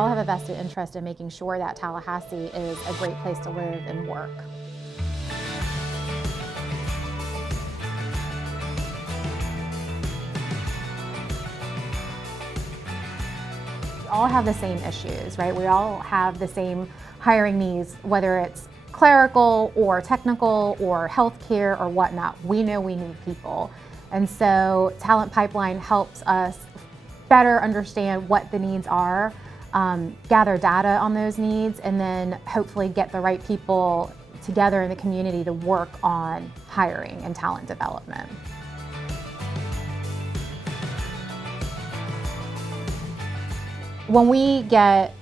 all have a vested interest in making sure that Tallahassee is a great place to live and work. We all have the same issues, right? We all have the same hiring needs, whether it's clerical or technical or healthcare or whatnot. We know we need people. And so Talent Pipeline helps us better understand what the needs are, gather data on those needs, and then hopefully get the right people together in the community to work on hiring and talent development. When we get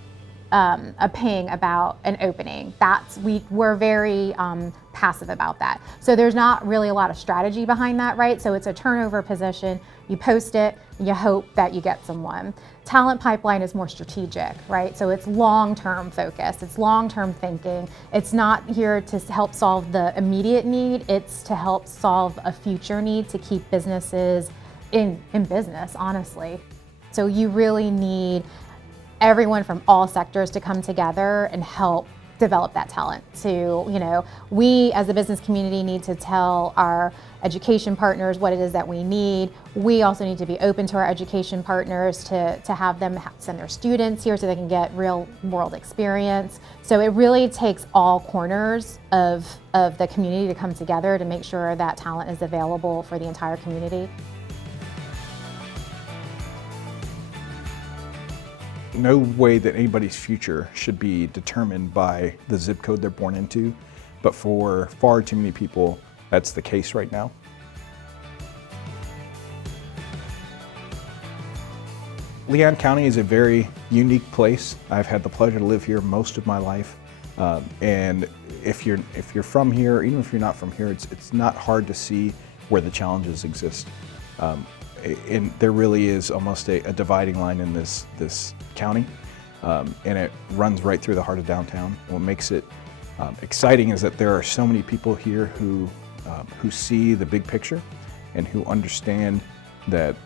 a ping about an opening, we're very passive about that. So there's not really a lot of strategy behind that, right? So it's a turnover position, you post it, you hope that you get someone. Talent Pipeline is more strategic, right? So it's long-term focused, it's long-term thinking. It's not here to help solve the immediate need, it's to help solve a future need to keep businesses in business, honestly. So you really need everyone from all sectors to come together and help develop that talent. We as a business community need to tell our education partners what it is that we need. We also need to be open to our education partners to have them send their students here so they can get real world experience. So it really takes all corners of the community to come together to make sure that talent is available for the entire community. No way that anybody's future should be determined by the zip code they're born into, but for far too many people, that's the case right now. Leon County is a very unique place. I've had the pleasure to live here most of my life, and if you're from here, even if you're not from here, it's not hard to see where the challenges exist. And there really is almost a dividing line in this county, and it runs right through the heart of downtown. And what makes it exciting is that there are so many people here who see the big picture and who understand that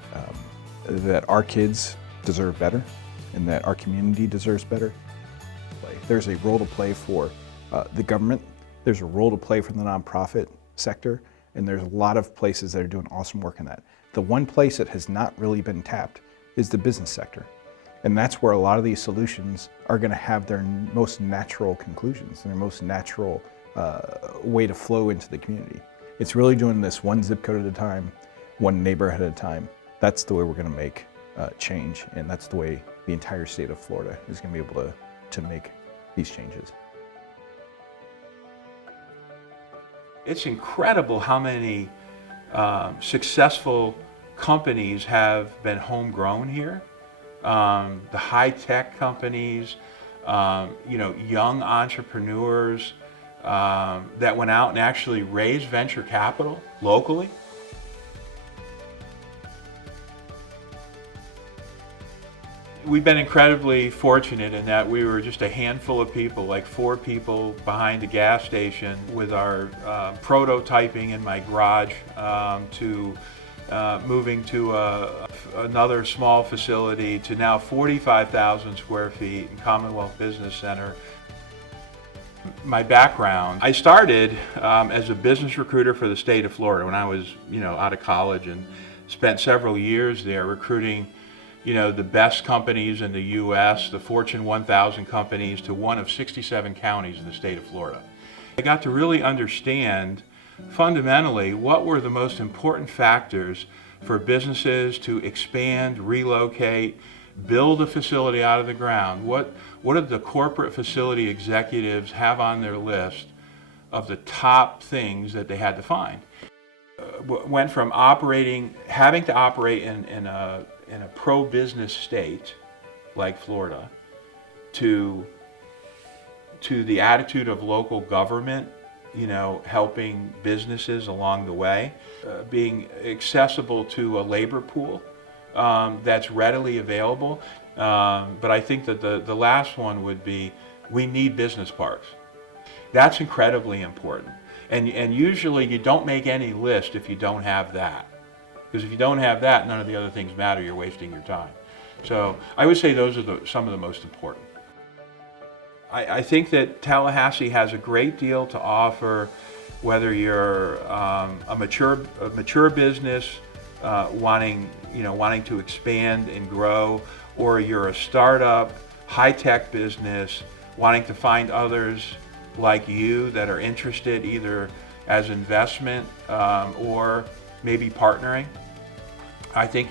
our kids deserve better and that our community deserves better. There's a role to play for the government, there's a role to play for the nonprofit sector, and there's a lot of places that are doing awesome work in that. The one place that has not really been tapped is the business sector. And that's where a lot of these solutions are going to have their most natural conclusions, their most natural way to flow into the community. It's really doing this one zip code at a time, one neighborhood at a time. That's the way we're going to make change, and that's the way the entire state of Florida is going to be able to make these changes. It's incredible how many successful companies have been homegrown here. The high-tech companies, young entrepreneurs that went out and actually raised venture capital locally. We've been incredibly fortunate in that we were just a handful of people, like 4 people behind a gas station with our prototyping in my garage to moving to another small facility to now 45,000 square feet in Commonwealth Business Center. My background, I started as a business recruiter for the state of Florida when I was out of college, and spent several years there recruiting the best companies in the U.S., the Fortune 1000 companies, to one of 67 counties in the state of Florida. I got to really understand fundamentally what were the most important factors for businesses to expand, relocate, build a facility out of the ground. What did the corporate facility executives have on their list of the top things that they had to find? Went from having to operate in a pro-business state like Florida to the attitude of local government, helping businesses along the way, being accessible to a labor pool that's readily available. But I think that the last one would be, we need business parks. That's incredibly important. And usually you don't make any list if you don't have that. Because if you don't have that, none of the other things matter, you're wasting your time. So I would say those are some of the most important. I think that Tallahassee has a great deal to offer, whether you're a mature business wanting to expand and grow, or you're a startup, high-tech business wanting to find others like you that are interested either as investment or maybe partnering. I think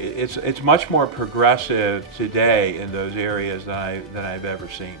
it's much more progressive today in those areas than I've ever seen.